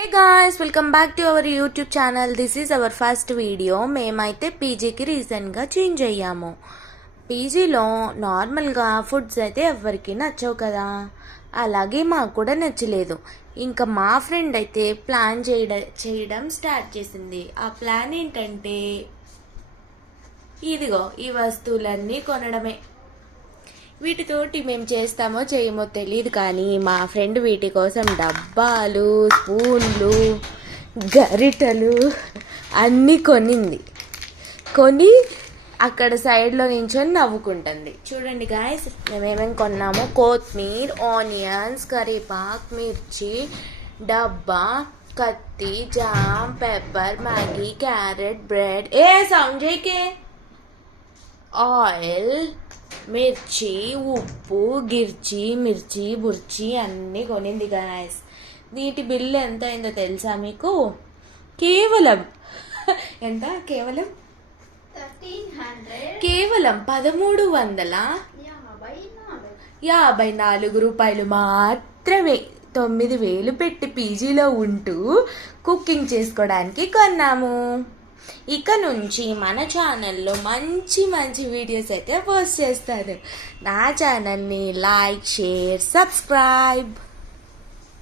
Hey guys, welcome back to our YouTube channel. This is our first video. మేమైతే పీజీకి రీసెంట్గా change అయ్యాము. పీజీలో నార్మల్గా ఫుడ్స్ అయితే ఎవరికి నచ్చవు కదా, అలాగే మాకు కూడా నచ్చలేదు. ఇంకా మా ఫ్రెండ్ అయితే ప్లాన్ చేయడం స్టార్ట్ చేసింది. ఆ ప్లాన్ ఏంటంటే ఇదిగో ఈ వస్తువులన్నీ కొనడమే. వీటితోటి మేము చేస్తామో చేయమో తెలియదు, కానీ మా ఫ్రెండ్ వీటి కోసం డబ్బాలు, స్పూన్లు, గరిటలు అన్నీ కొని అక్కడ సైడ్లో నించొని నవ్వుకుంటుంది. చూడండి గాయస్, మేమేమేమి కొన్నామో: కొత్తిమీర, ఆనియన్స్, కరివేపాకు, మిర్చి, డబ్బా, కత్తి, jam, pepper, Maggi, carrot, bread, sound చేయకే, ఆయిల్, మిర్చి, ఉప్పు, మిర్చి బుర్చి అన్నీ కొనింది గాయస్. వీటి బిల్లు ఎంత అయిందో తెలుసా మీకు? కేవలం ఎంత? కేవలం 1354 రూపాయలు మాత్రమే. 9000 పెట్టి పీజీలో ఉంటూ కుకింగ్ చేసుకోవడానికి కొన్నాము. ఇక నుంచి మన ఛానల్లో మంచి మంచి వీడియోస్ అయితే పోస్ట్ చేస్తాను. నా ఛానల్ని లైక్, షేర్, సబ్స్క్రైబ్.